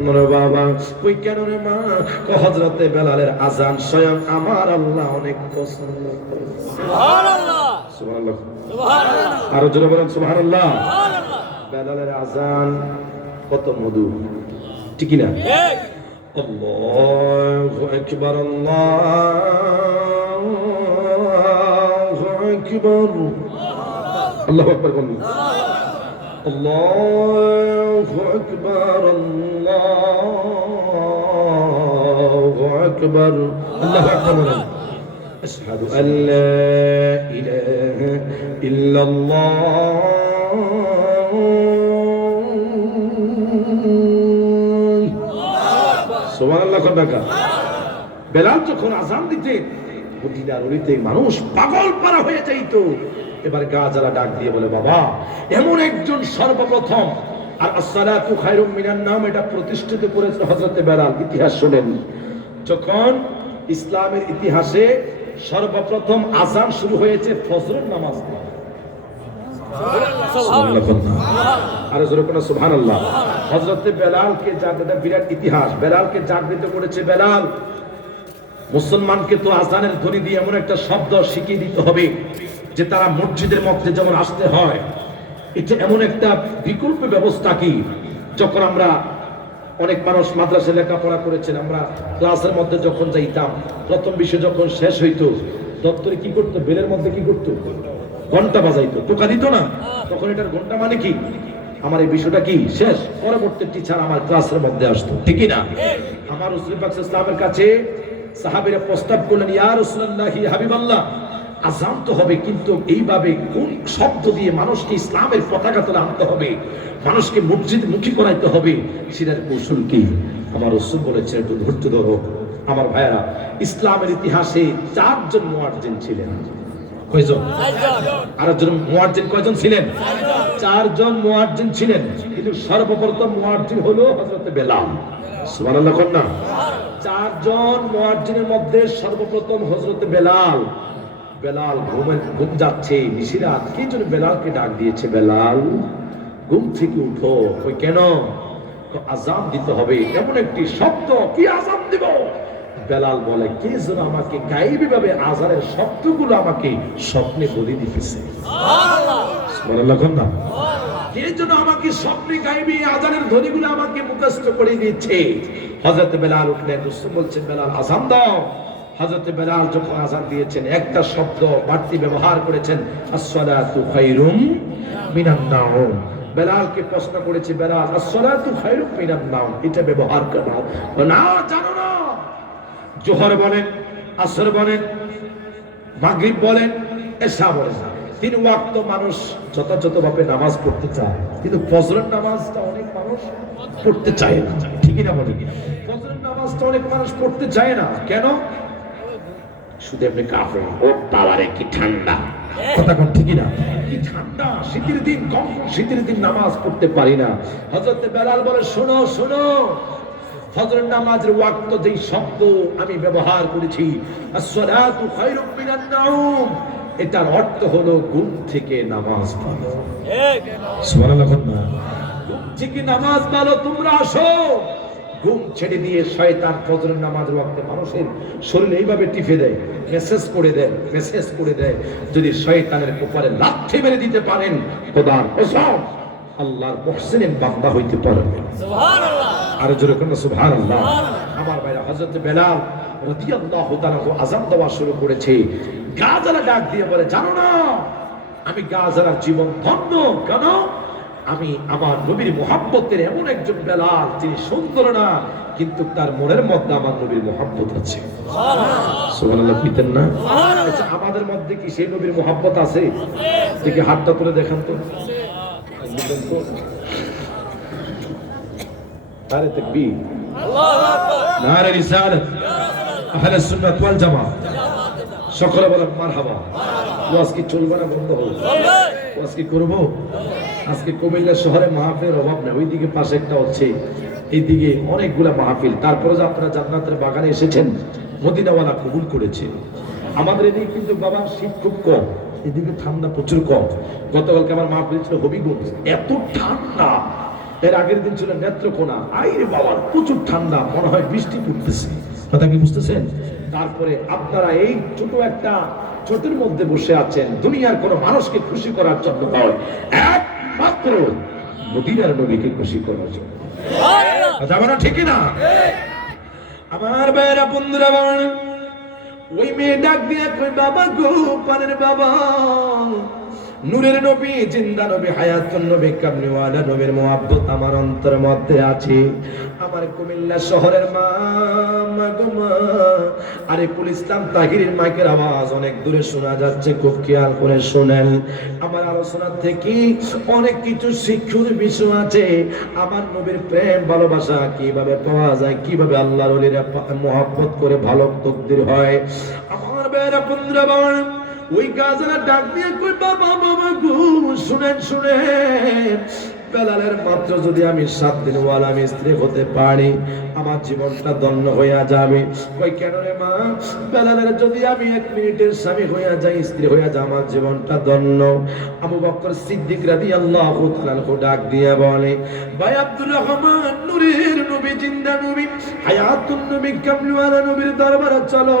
বাবা ওই কেন রে মা হযরতে বেলালের আযান স্বয়ং আমার আল্লাহ অনেক পছন্দ করে। সুবহানাল্লাহ সুবহানাল্লাহ সুবহানাল্লাহ আর জোরে বলেন সুবহানাল্লাহ সুবহানাল্লাহ। বেলালের আযান কত মধু, ঠিক না? ঠিক। আল্লাহু আকবার আল্লাহু আকবার আল্লাহু আকবার বলুন। আল্লাহু আকবার আল্লাহু আকবার আল্লাহু আকবার বলেন। আশহাদু আল্লা ইলাহা ইল্লাল্লাহ সুবহানাল্লাহ। কতটা বেলাল যখন আযান দিতে মদিনার অলিতে মানুষ পাগল পারা হয়ে যাইত। এবার গাজালা ডাক দিয়ে বলে, বাবা এমন একজন সর্বপ্রথম, আর আসসালাতু খায়রুম মিনান নাওম এটা প্রতিষ্ঠিত করেছে হযরতে বেলাল। ইতিহাস শুনেন, যখন ইসলামের ইতিহাসে সর্বপ্রথম আযান শুরু হয়েছে ফজরের নামাজ দিয়ে। আর জোরে কোন সুবহানাল্লাহ। হযরতে বেলালকে জাগতে বিরাট ইতিহাস, বেলালকে জাগৃত করেছে বেলাল। মুসলমানকে তো আযানের ধ্বনি দিয়ে এমন একটা শব্দ শিখিয়ে দিতে হবে যে তারা মসজিদের মধ্যে যেমন আসতে হয়। এটা এমন একটা বিকল্প ব্যবস্থা কি, যখন আমরা অনেক মানুষ মাদ্রাসায় লেখাপড়া করেছেন, আমরা ক্লাসের মধ্যে যখন যাইতাম, প্রথম বিষয় যখন শেষ হইতো দপ্তরে কি করতো, বেলের মধ্যে কি করতো, ঘন্টা বাজাইতো, টোকা দিত না? তখন এটার ঘন্টা মানে কি, আমার এই বিষয়টা কি শেষ, পরবর্তী টিচার আমার ক্লাসের মধ্যে আসতো, ঠিকই না? আমার রাসূল পাক সাল্লাল্লাহু আলাইহি ওয়াসাল্লামের কাছে সাহাবীরা প্রস্তাব করলেন, ইয়া রাসূলুল্লাহ হাবিবাল্লাহ, আযান তো হবে কিন্তু এইভাবে কোন শব্দ দিয়ে মানুষকে ইসলামের পতাকা তোলা আনতে হবে, মানুষকে মসজিদ মুখী করাইতে হবে, সেটার কৌশল কি? আমার রাসূল বলেছেন, একটু ধৈর্য ধরো। আমার ভাইয়েরা, ইসলামের ইতিহাসে 4 জন মুয়াজ্জিন ছিলেন। কয়জন? 4 জন। আর একজন মুয়াজ্জিন কয়জন ছিলেন? 4 জন মুয়াজ্জিন ছিলেন। কিন্তু সর্বপ্রথম মুয়াজ্জিন হলো হযরতে বেলাল। সুবহানাল্লাহ কন্যা। 4 জন মুয়াজ্জিনের মধ্যে সর্বপ্রথম হযরতে বেলাল। বেলাল ঘুম যাচ্ছে নিশিরাত, কে যেন বেলালকে ডাক দিয়েছে, বেলাল ঘুম থেকে উঠো। কই কেন? আযান দিতে হবে, এমন একটি শব্দ, কি আযান দিব? বেলাল বলে, কে যেন আমাকে গায়েবী ভাবে আযানের শব্দগুলো আমাকে স্বপ্নে বলে দিতেছে। সুবহানাল্লাহ সুবহানাল্লাহ। কে যেন আমাকে স্বপ্নে গায়েবী আযানের ধ্বনিগুলো আমাকে মুখস্থ করে দিচ্ছে। হযরত বেলাল উঠলেন, রাসূল বলছেন, বেলাল আযান দাও। হযরতে বেলাল যখন আযান দিয়েছেন, একটা শব্দ বাড়তি ব্যবহার করেছেন, আসসালাতু খায়রুম মিনান নাওম। বেলালকে প্রশ্ন করেছে, বেলাল আসসালাতু খায়রুম মিনান নাওম এটা ব্যবহার করো না? জানো না? জোহর বলেন, আসর বলেন, মাগরিব বলেন, এশা বলেন, 3 ওয়াক্ত মানুষ যথাযথভাবে নামাজ পড়তে চায়, কিন্তু ফজরের নামাজটা অনেক মানুষ পড়তে চায় না, ঠিকই না বলেন? ফজরের নামাজটা অনেক মানুষ পড়তে চায় না, কেন? শুধু এমনি কাফে, ও বাবারে কি ঠান্ডা, কথা কোন ঠিকই না? কি ঠান্ডা, শীতের দিন, কম শীতের দিন নামাজ পড়তে পারি না। হযরতে বেলাল বলে, শোনো শোনো, ফজরের নামাজের ওয়াক্ত যেই শব্দ আমি ব্যবহার করেছি, আসসালাতু খায়রুম মিনান নাওম, এটার অর্থ হলো ঘুম থেকে নামাজ পড়ো। ঠিক। সুবহানাল্লাহ। ঘুম থেকে নামাজ পড়ো, তোমরা আসো। ঘুম ছেড়ে দিয়ে শয়তান ফজরের নামাজের ওয়াক্তে মানুষের শরীরে এইভাবে টিপে দেয়, মেসেজ করে দেয়। যদি শয়তানের কপালে লাথি মেরে দিতে পারেন, খোদার কসম আল্লাহর মুহসিন বান্দা হইতে পারবেন। সুবহানাল্লাহ। আর জোরে কোন সুবহানাল্লাহ। আমার ভাইরা, হযরত বেলাল রাদিয়াল্লাহু তাআলা আযান দেওয়া শুরু করেছে। গাজালা ডাক দিয়ে বলে, জানো না আমি গাজালার জীবন ধন্য কেন? আমি আমার নবীর মুহাব্বতের এমন একজন বেলাল, তিনি সুন্দর না, কিন্তু তার মনের মধ্যে আমার নবীর মুহাব্বত আছে। সুবহানাল্লাহ পিতেন না? আচ্ছা, আমাদের মধ্যে কি সেই নবীর মুহাব্বত আছে? দেখি হাতটা তুলে দেখান তো। নারে তাকবীর, আল্লাহু আকবার, নারে রিসালাত, আহলে সুন্নাত ওয়াল জামাত, সকলে বলেন মারহাবা। ওয়াজ কি চলবে না বন্ধ হবে? ওয়াজ কি করব? আজকে কুমিল্লা শহরে মাহফিলের অভাব নেই, ওইদিকে পাশে একটা হচ্ছে, এইদিকে অনেকগুলা মাহফিল। তারপরে যে আপনারা জান্নাতের বাগানে এসেছেন, মদিনাওয়ালা কবুল করেছে। আমাদের এদিকে কিন্তু বাবা শীত খুব কম, এদিকে ঠান্ডা প্রচুর কম। গতকালকে আমার মাহফিল ছিল হবিগঞ্জ, এত ঠান্ডা এর আগের দিন ছিল নেত্রকোনা, আইরে বাবা প্রচুর ঠান্ডা, মনে হয় বৃষ্টি পড়তেছে, কথা কি বুঝতেছেন? তারপরে আপনারা এই ছোট একটা ছোটের মধ্যে বসে আছেন দুনিয়ার কোন মানুষকে খুশি করার জন্য নয়, একমাত্র মদিনার নবীকে খুশি করার জন্য। কথা বলা ঠিক না? আমার ভাইরা বন্ধুরা, ওই মেয়ে ডাক দিয়ে কই, বাবা গো পানের বাবা, নূরের নবী, জিন্দা নবী, হায়াতুন নবী, কামলিওয়ালা নবীর মুহাব্বত আমার অন্তরের মধ্যে আছে। আমার কুমিল্লা শহরের মা, গো মা, আরিফুল ইসলাম তাহিরের মাইকের আওয়াজ অনেক দূরে শোনা যাচ্ছে, খুব খেয়াল করে শুনেন। আমার আলোচনা থেকে অনেক কিছু শিক্ষার বিষয় আছে। আমার নবীর প্রেম ভালোবাসা কিভাবে পাওয়া যায়, কিভাবে আল্লাহর ওলিরা মুহাব্বত করে ভালো তকদির হয়। আমার বেরা বন্ধুরা, ওই গাছরা ডাক দিয়ে কই, বাবা বাবা গো শুনেন শুনেন, বেলালের মাত্র যদি আমি 7 দিন ওয়ালা আমি স্ত্রী হতে পারি, আমার জীবনটা ধন্য হইয়া যাবে। কই কেন রে মা? বেলালের যদি আমি 1 মিনিটের স্বামী হইয়া যাই, স্ত্রী হইয়া যাই, আমার জীবনটা ধন্য। আবু বকর সিদ্দিক রাদিয়াল্লাহু তাআলা ডাক দিয়ে বলে, ভাই আব্দুর রহমান, নূরের নবী, জিন্দা নবী, হায়াতুন নবী, কামলিওয়ালা নবীর দরবারে চলো।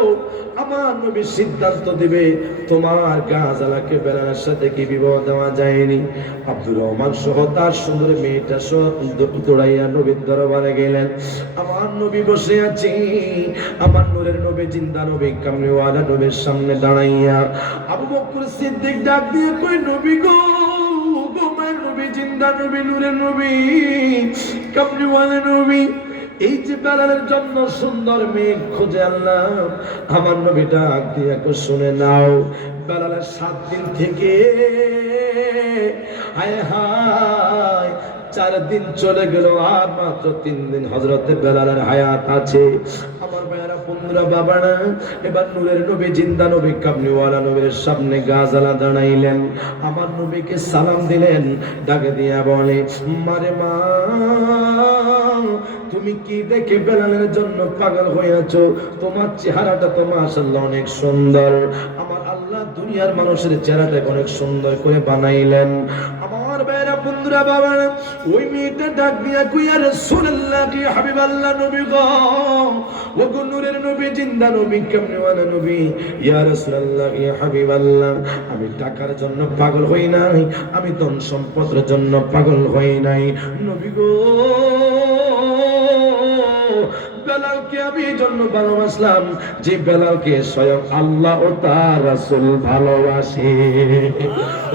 আমার নবী সিদ্ধান্ত দিবে তোমার গাজালাকে বেলালের সাথে কি বিবাহ দেওয়া যায়নি। আব্দুর রহমান সহ তার সুন্দর মেয়েটা দৌড়াইয়া নবীর দরবারে গেলেন। আমার নবী বসে আছি, আমার নূরের নবী, জিন্দা নবী, কামলিওয়ালা নবীর সামনে দাঁড়াইয়া আবু বকর সিদ্দিক ডাক দিয়ে কই, নবী গো, গোমার নবী, জিন্দা নবী, নূরের নবী, কামলিওয়ালা নবী, এই যে বেলালের জন্য সুন্দর মেয়ে খুঁজে আনলাম, আমার নবী ডাক দিয়ে শুনে নাও। বেলালের 7 দিন থেকে হায় হায় 4 দিন চলে গেল, আর মাত্র 3 দিন হযরতে বেলালের হায়াত আছে। আমার ভাইরা বন্ধুরা, বাবারা, এবার নূরের নবী, জিন্দা নবী, কামলিওয়ালা নবীর সামনে গাজালা দাঁড়াইলেন। আমার নবীকে সালাম দিলেন, ডাকে দিয়া বলে, মারে মা, তুমি কি দেখে বেলালের জন্য পাগল হইয়াছো? তোমার চেহারাটা তো মাশাআল্লাহ অনেক সুন্দর। আমার আল্লাহ দুনিয়ার মানুষের চেহারাটা অনেক সুন্দর করে বানাইলেন। আমার ভাইরা বন্ধুরা, বাবা, ওই মেয়েটা ডাক দিয়া কই, ইয়া রাসূলুল্লাহ, কি হাবিবাল্লাহ নবী গো, ও গো নূরের নবী, জিন্দা নবী, কামলিওয়ালা নবী, ইয়া রাসূলুল্লাহ, ইয়া হাবিবাল্লাহ, আমি টাকার জন্য পাগল হই নাই, আমি ধন সম্পদের জন্য পাগল হই নাই নবী গো। বেলালকে আমি এই জন্য ভালোবাসলাম যে বেলালকে স্বয়ং আল্লাহ ও তার রাসূল ভালোবাসে।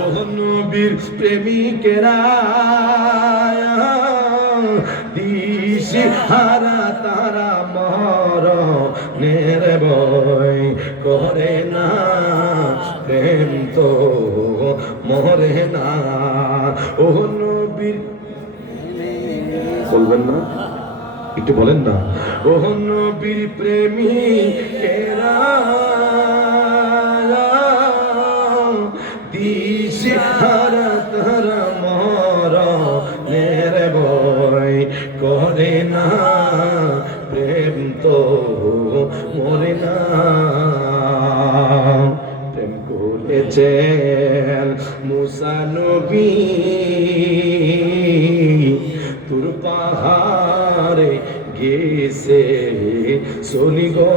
ও নবীর প্রেমিকেরা দিশে হারা তারা মরণের ভয় করে না, প্রেম তো মরে না। ও নবীর, বলবেন না? একটু বলেন না। ও নবীর প্রেমিকেরা দিশেহারা তারা মরণের ভয় করে না, প্রেম তো মরে না। প্রেম করেছেন মুসা নবী, তুর পাহাড়ে গেছে চলি গো।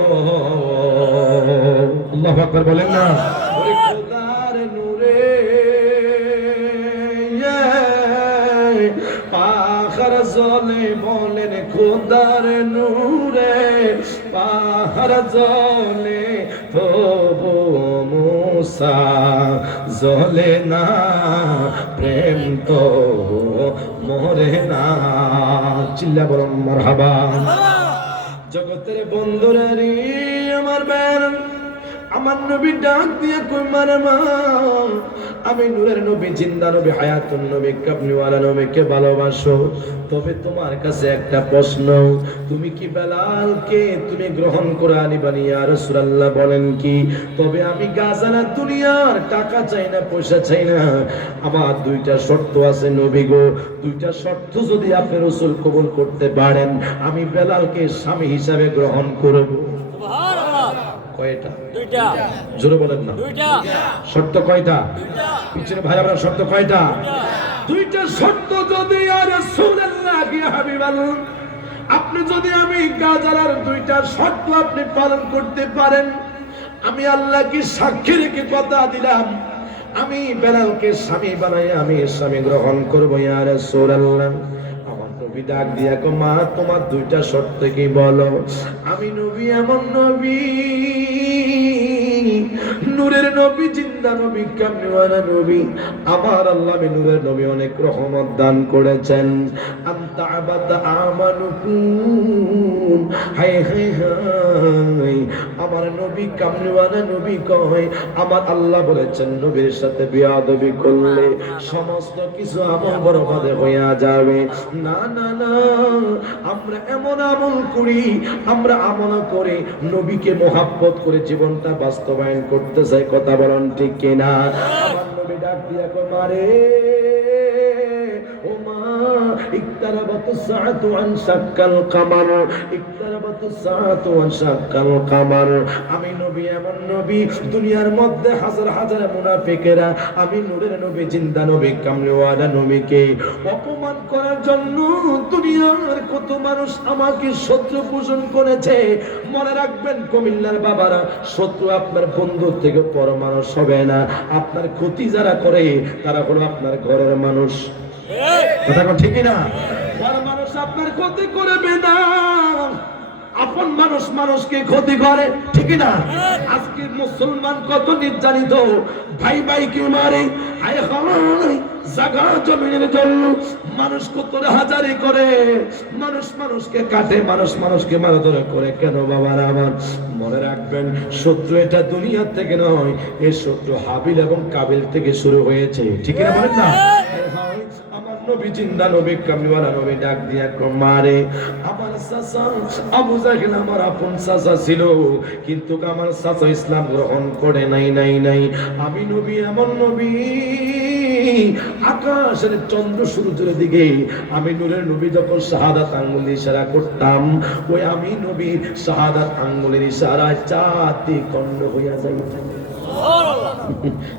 আল্লাহু আকবার বলেন না। ওরে খোদার নূরে পাহাড় জ্বলে, বলেন খোদার নূরে পাহাড় জ্বলে, তবু মুসা জ্বলে না, প্রেম তো মরে না। চিল্লা বলুন মারহাবা। জগতের বন্ধুরা রে, আমার বের, আমার নবী ডাক দিয়ে কই, মারে মা, আমি নূরের নবী, জিন্দা নবী, হায়াতুন নবী, কামলিওয়ালা নবীকে ভালোবাসো। তবে তোমার কাছে একটা প্রশ্ন, তুমি কি বেলালকে তুমি গ্রহণ করে আনিবানি? ইয়া রাসূলুল্লাহ বলেন কি? তবে আমি গাজানা দুনিয়ার টাকা চাই না, পয়সা চাই না, আমার 2টা শর্ত আছে নবী গো। 2টা শর্ত যদি আপনি রাসূল কবুল করতে পারেন, আমি বেলালকে স্বামী হিসাবে গ্রহণ করব। সুবহানাল্লাহ। কয়টা? 2টা। জোরে বলেন না। 2টা। শর্ত কয়টা? 2টা। পিছনে ভাই, আমরা শর্ত কয়টা? 2টা। দুইটা শর্ত যদি ইয়া রাসূলুল্লাহ ইয়া হাবিবাল্লাহ আপনি যদি আমি গাজালার দুইটা শর্ত আপনি পালন করতে পারেন, আমি আল্লাহকে সাক্ষী রেখে কথা দিলাম, আমি বেলালকে স্বামী বানাই আমি স্বামী গ্রহণ করবো ইয়া রাসূলুল্লাহ। আমার নবী ডাক দিয়া কো মা তোমার দুইটা শর্ত কি বলো? আমি নবী এমন নবী, নূরের নবী, জিন্দা নবী, কামলিওয়ালা নবী, আমার আল্লাহ নূরের নবী অনেক রহমত দান করেছেন। আনতা আবাদা আমানুকুম, হায় হায় হায়, আমার নবী কামলিওয়ালা নবী কয় আমার আল্লাহ বলেছেন নবীর সাথে বেয়াদবি করলে সমস্ত কিছু আমল বরবাদ হয়ে যাবে। না না না, আমরা এমন আমল করি, আমরা আমল করে নবীকে মহব্বত করে জীবনটা বাস্তবায়ন করতে চাই। কথা বলেন ঠিক কিনা? আমার নবী ডাক দিয়া কয় মারে ও মা, ইকতারাবাতুস সাআতু আন শাক্কাল কামার, ইকতারাবাতুস সাআতু আন শাক্কাল কামার। আমি নবী এমন নবী, দুনিয়ার মধ্যে হাজার হাজার মুনাফিকেরা আমি নূরের নবী, জিন্দা নবী, কামলিওয়ালা নবীকে অপমান করার জন্য দুনিয়ার কত মানুষ আমাকে শত্রু পোষণ করেছে। মনে রাখবেন কুমিল্লার বাবারা, শত্রু আপনার বন্ধু থেকে বড় মানুষ হবে না। আপনার ক্ষতি যারা করে তারা হলো আপনার ঘরের মানুষ। কথা ঠিক না? বড় মানুষ আপনার ক্ষতি করবে না, আপন মানুষ মানুষকে ক্ষতি করে, ঠিক না? আজকে মুসলমান কত নির্যাতিত, ভাই ভাইকে মারে, হায় হায় জায়গা জমিনের জন্য মানুষ কত হাজারি করে, মানুষ মানুষকে কাটে, মানুষ মানুষকে মারধর করে। কেন বাবারা আমার? মনে রাখবেন শত্রু এটা দুনিয়া থেকে নয়, এই শত্রু হাবিল এবং কাবিল থেকে শুরু হয়েছে, ঠিক না? বলেন না? আমার নবী, জিন্দা নবী, কামলিওয়ালা নবী ডাক দিয়া মারে আমার চাচা আবু জাহেল আমার আপন চাচা ছিল, কিন্তু আমার চাচা ইসলাম গ্রহণ করে নাই। আমি নবী এমন নবী, আকাশের চন্দ্র সূর্যের দিকে আমি নূরের নবী যখন শাহাদাত আঙ্গুল ইশারা করতাম, ওই আমি নবীর শাহাদাত আঙ্গুলের ইশারায় চাঁদে খণ্ড হইয়া যাইত।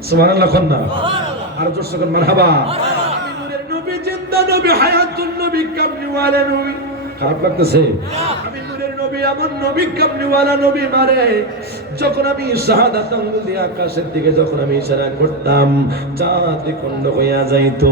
সুবহানাল্লাহ। কন্যা আর জোর সে মারহাবা। আমি নূরের নবী, জিন্দা নবী, হায়াতুন নবী, কামলিওয়ালা নবী। খারাপ লাগতেছে? আমি নূরের নবী, আমার নবী, কামলিওয়ালা নবী মারে যখন আমি শাহাদাত আঙ্গুল দিয়ে আকাশের দিকে যখন আমি ইশারা করতাম, চাঁদে খণ্ড হইয়া যাইতো।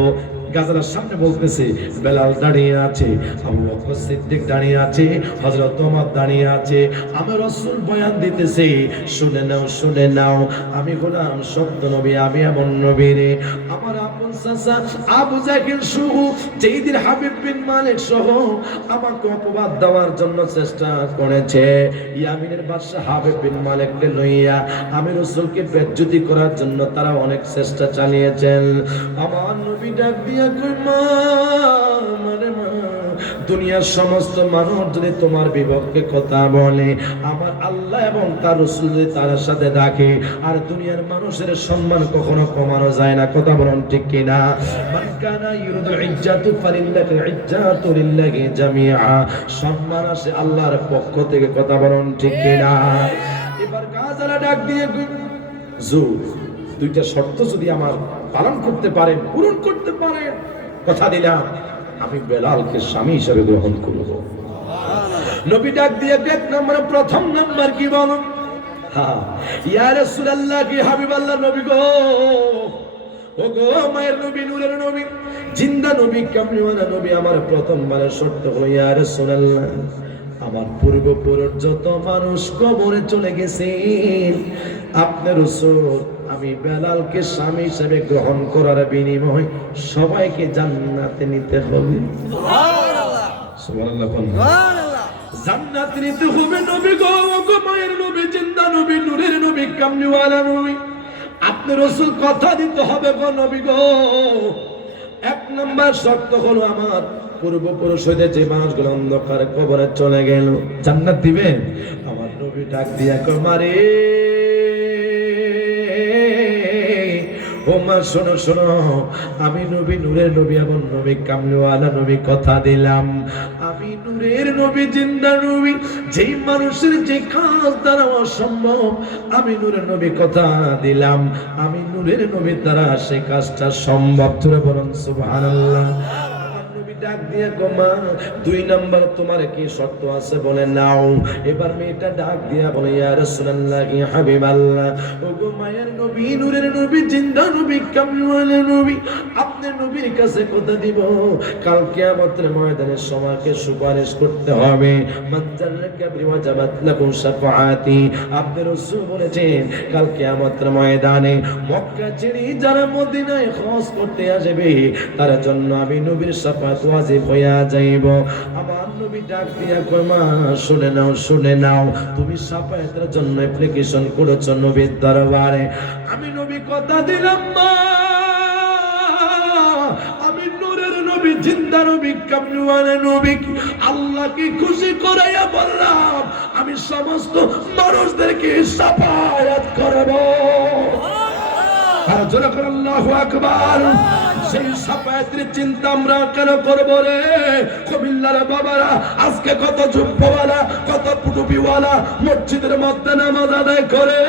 গাজালার সামনে বলতেছে, বেলাল দাঁড়িয়ে আছে, আবু বকর সিদ্দিক দাঁড়িয়ে আছে, হযরত ওমর দাঁড়িয়ে আছে, আমি রাসূল বয়ান দিতেছে, শুনে নাও শুনে নাও, আমি হলাম সত্য নবী, আমি এমন নবী রে। আমার আপন চাচা আবু জাহেল সহ, যেদিন হাবিব বিন মালিক সহ আমাকে অপবাদ দেওয়ার জন্য চেষ্টা করেছে, ইয়ামিনের বাদশা হাবিব বিন মালিককে লইয়া আমি রাসূলকে বেজ্জতি করার জন্য তারা অনেক চেষ্টা চালিয়েছেন। আমার নবী ডাক দিয়া কই মা, মানে মা, দুনিয়ার সমস্ত মানুষ যদি তোমার বিপক্ষে কথা বলে, আমার আল্লাহ এবং তার রাসূল যদি তার সাথে রাখে, আর দুনিয়ার মানুষের সম্মান কখনো কমানো যায় না। কথা বলেন ঠিক কিনা? মান কানা ইউরিদু ইজ্জাতু ফালিল্লাহি ইজ্জাতু লিল্লাহি জামিআ, সম্মান আসে আল্লাহর পক্ষ থেকে। কথা বলেন ঠিক কিনা? এবার গাজালা ডাক দিয়ে হুজুর দুইটা শর্ত যদি আমার পালন করতে পারেন, পূরণ করতে পারেন, কথা দিলাম আমি বেলালকে স্বামী হিসেবে গ্রহণ করব। নবী ডাক দিয়ে এক নম্বরে প্রথম নাম্বার কি বলো? হ্যাঁ, ইয়া রাসূলুল্লাহ, কি হাবিবাল্লাহ নবী গো, ও গো মায়ের নবী, নূরের নবী, জিন্দা নবী, কামলিওয়ালা নবী, আমার প্রথমবারের শর্ত হলো ইয়া রাসূলুল্লাহ, আমার পূর্বপুরুষ যত মানুষ কবরে চলে গেছেন, আপনার রাসূল আমি বেলালকে স্বামী হিসেবে গ্রহণ করার বিনিময় সবাইকে জান্নাতে নিতে হবে। সুবহানাল্লাহ, সুবহানাল্লাহ, সুবহানাল্লাহ। জান্নাতে নিতে হবে নবী গো, মায়ের নবী, জিন্দা নবী, নূরের নবী, কামলিওয়ালা নবী, আপনার রাসূল কথা দিতে হবে গো নবী গো। এক নম্বর শর্ত হলো আমার পূর্বপুরুষ হইতে যে মানুষগুলো অন্ধকার কবরে চলে গেল জান্নাত দিবেন। আমার নবী ডাক দিয়া কয় মারে ও মা, শোনো শোনো, আমি নবী, নূরের নবী, এমন নবী, কামলিওয়ালা নবী কথা দিলাম, আমি নূরের নবী, জিন্দা নবী, যেই মানুষের যে কাজ দ্বারা অসম্ভব, আমি নূরের নবী কথা দিলাম, আমি নূরের নবী দ্বারা সেই কাজটা সম্ভব। ধরে বলুন সুবহানাল্লাহ। ডাক দিয়ে গোমা, 2 নাম্বার তোমার কি শর্ত আছে? বলে নাও। এবার মেয়েটা ডাক দিয়া বলে, ইয়া রাসূলুল্লাহ, ইয়া হাবিবাল্লাহ, ও গো মায়ের নবী, নূরের নবী, জিন্দা নবী, কামলিওয়ালা নবী, আপনার নবীর কাছে কথা দিব, কাল কিয়ামতের ময়দানে সমাজকে সুপারিশ করতে হবে। মানজাল্লা কাবরি ওয়াজাবাত লাকুম শাফাআতি। আপনি রাসূল বলেছেন কাল কিয়ামতের ময়দানে মক্কা ছেড়ে যারা মদিনায় হজ করতে আসবে তার জন্য আমি নবীর শাফাআত ওয়াজিব হইয়া যাইব। আমার নবী ডাক দিয়া কয়, মা শুনে নাও, শুনে নাও, তুমি শাফাআতের জন্য অ্যাপ্লিকেশন করেছো নবীর দরবারে, আমি নবী কথা দিলাম মা, আমি নূরের নবী, জিন্দা নবী, কামলিওয়ালা নবী, আল্লাহকে খুশি করাইয়া বললাম আমি সমস্ত মানুষদেরকে শাফাআত করব। আর জোরে করে আল্লাহু আকবার। সেই শাফাআতের চিন্তা আমরা কেন করব রে? কুমিল্লার বাবারা, আজকে কত জুব্বাওয়ালা, কত টুপিওয়ালা মসজিদের মধ্যে নামাজ আদায় করে,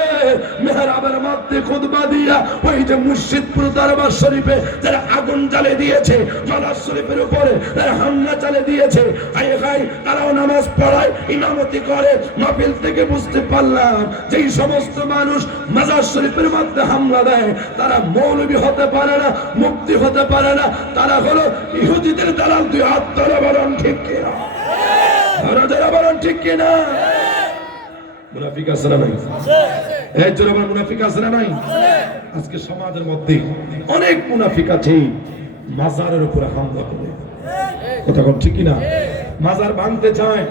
মেহরাবের মধ্যে খুতবা দিয়া ওই যে মুর্শিদপুর দরবার শরীফে যারা আগুন জ্বালিয়ে দিয়েছে, মাজার শরীফের উপরে যারা হামলা চালিয়ে দিয়েছে, তারাও নামাজ পড়ায়, ইমামতি করে। মাহফিল থেকে বুঝতে পারলাম যে সমস্ত মানুষ মাজার শরীফের মধ্যে হামলা দেয় তারা মৌলবী হতে পারে না, মুক্তি হতে পারে না, তারা হলো ইহুদিদের দালাল। দুই হাত ধরে বলুন ঠিক কিনা? ধরে বলুন ঠিক কিনা? মুনাফিক আছে না নাই? এই জোরে বলুন, মুনাফিক আছে না নাই? আজকে সমাজের মধ্যে অনেক মুনাফিক আছে, মাজারের উপরে হামলা করে। কথা কোন ঠিক কিনা? মাজার ভাঙতে চায়,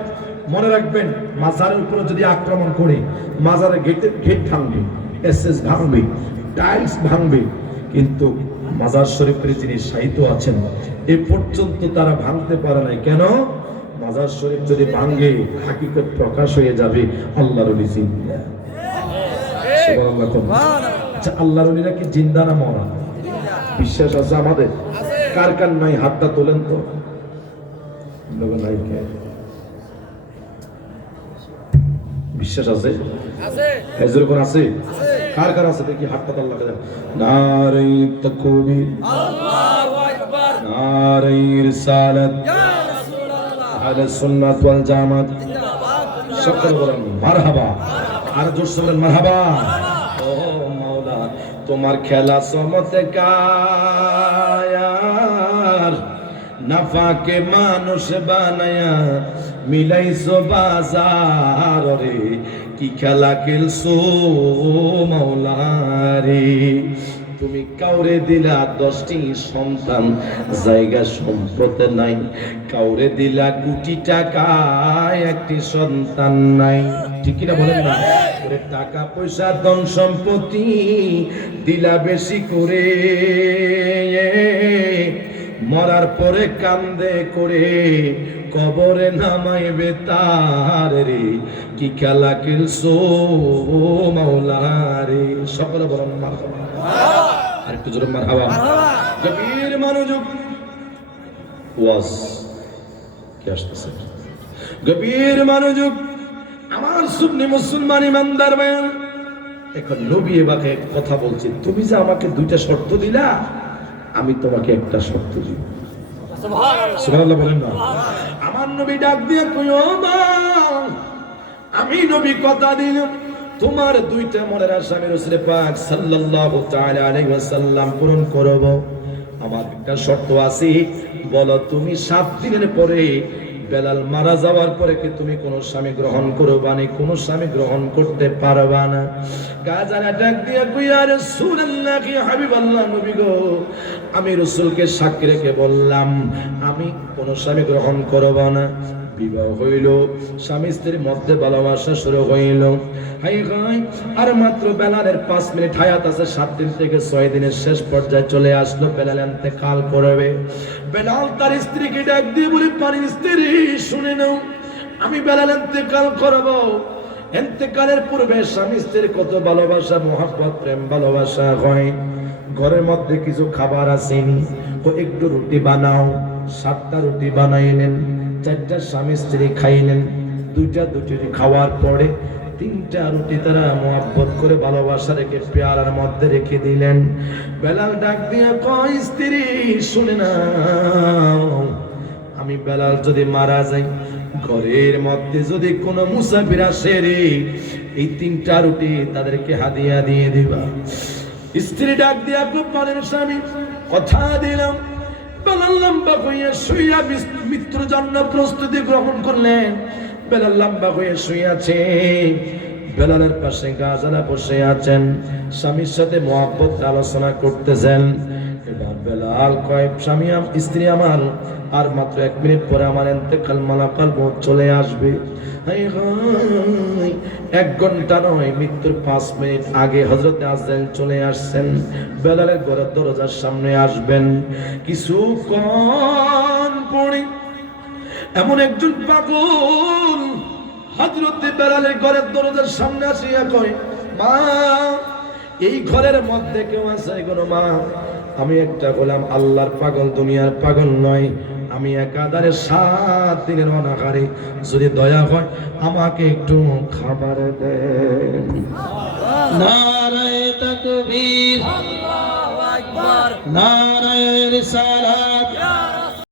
মনে রাখবেন মাজারের উপরে যদি আক্রমণ করে মাজারের গেট ভাঙবে, এসএস ভাঙবে, টাইলস ভাঙবে, কিন্তু মাজার শরীফের যিনি সাহিত্য আছেন এ পর্যন্ত তারা ভাঙতে পারে নাই। কেন? মাজার শরীফ যদি ভাঙে হাকিকত প্রকাশ হয়ে যাবে। আল্লাহর ওলি জিন্দা। আচ্ছা, আল্লাহর ওলিরা কি জিন্দা না মরা? বিশ্বাস আছে আমাদের? কার কার নাই হাতটা তোলেন তো। বিশ্বাস আছে? আছে। আছে? কার কার আছে দেখি হাতটা তো আল্লাহকে দেন। নারে তাকবীর, আল্লাহু আকবার, নারে রিসালাত, ইয়া রাসূলুল্লাহ, আহলে সুন্নাত ওয়াল জামাত জিন্দাবাদ। সকলে বলেন মারহাবা। আর জোরে বলেন মারহাবা। ও মাওলা, তোমার খেলা চমৎকার, নাফাকে মানুষ বানায়া মিলাইছো বাজার রে, কি খেলা খেলছো মাওলা রে। তুমি কাউরে দিলা 10টি সন্তান, জায়গা সম্পদ নাই, কাউরে দিলা কোটি টাকা, একটি সন্তান নাই। ঠিক কিনা বলেন না? ওরে টাকা পয়সা ধন সম্পত্তি দিলা বেশি করে, মরার পরে কান্দে করে কবরে নামাইবে তার রে, কি খেলা খেলছো মাওলা রে। সকলে বলেন মারহাবা। আর একটু জোরে মারহাবা। গভীর মনোযোগ, ওয়াজ কি আসতেছে, গভীর মনোযোগ আমার সুন্নি মুসলমান ইমানদার ভাই। এখন নবী এবারে কথা বলছি, তুমি যে আমাকে 2টা শর্ত দিলা, আমি তোমাকে একটা শর্ত দিব। সুবহানাল্লাহ বলেন না? আমার নবী ডাক দিয়ে কই, ও মা, আমি নবী কথা দিলাম তোমার 2টা মনের আশা আমি রাসূল পাক সাল্লাল্লাহু তাআলা আলাইহি ওয়াসাল্লাম পূরণ করব। আমার একটা শর্ত আছে, বলো তুমি 7 দিনের পরে বেলাল মারা যাওয়ার পরে কি তুমি কোন স্বামী গ্রহণ করবা না? কোন স্বামী গ্রহণ করতে পারবা না। গাজানা ডাক দিয়া কই, ইয়া রাসূলুল্লাহ, কি হাবিবাল্লাহ, নবী গো, আমি রাসূলকে সাক্ষী রেখে বললাম আমি কোন স্বামী গ্রহণ করব না। বিবাহ হইল, স্বামী স্ত্রীর মধ্যে ভালোবাসা শুরু হইল। হাই হাই, আর মাত্র বেলালের 5 মিনিট হায়াত আছে। 7 দিন থেকে 6 দিনের শেষ পর্যায়ে চলে আসলো, বেলাল ইন্তেকাল করবে। বেলাল তার স্ত্রীকে ডাক দিয়ে বলে, পানি স্ত্রী শুনে নাও, আমি বেলাল ইন্তেকাল করব। ইন্তেকালের পূর্বে স্বামী স্ত্রীর কত ভালোবাসা, মহব্বত, প্রেম ভালোবাসা হয়। ঘরের মধ্যে কিছু খাবার আসেনি, তো একটু রুটি বানাও। 7টা রুটি বানাইলেন, চারটা স্বামী স্ত্রী খাইলেন। দুইটা খাওয়ার পরে তিনটা রুটি তারা মোহাব্বত করে ভালোবাসা রেখে পেয়ালার মধ্যে রেখে দিলেন। বেলাল ডাক দিয়ে কয়, স্ত্রী শুনে না, আমি বেলাল যদি মারা যাই, ঘরের মধ্যে যদি কোনো মুসাফির আসে রে, এই তিনটা রুটি তাদেরকে হাদিয়া দিয়ে দিবা। স্ত্রী ডাক দিয়া খুব বলেন, স্বামী কথা দিলাম। বেলাল লম্বা হইয়া শুইয়া মৃত্যুর জন্য প্রস্তুতি গ্রহণ করলেন। বেলাল লম্বা হয়ে শুয়ে আছে, বেলালের পাশে গাজারা বসে আছেন, স্বামীর সাথে মহব্বত আলোচনা করতেছেন। এবার বেলাল কয়, স্বামী স্ত্রী আমার আর মাত্র 1 মিনিট পরে আমার ইন্তেকাল মালাকাল মউত চলে আসবে। 1 ঘন্টা নয়, মৃত্যুর 5 মিনিট আগে হযরত আজরাইল চলে আসছেন। বেলালের ঘরের দরজার সামনে আসবেন। কিছুক্ষণ পরে এমন একজন পাগল হযরত বেলালের ঘরের দরজার সামনে আসিয়া কয়, মা এই ঘরের মধ্যে কেউ আছে কোনো মা? আমি একটা গোলাম, আল্লাহর পাগল, দুনিয়ার পাগল নয়। আমি একাধারে 7 দিনের অনাহারে, যদি দয়া হয় আমাকে একটু খাবার দেন। নারায়ে তাকবীর, আল্লাহু আকবার, নারায়ে রিসালাত।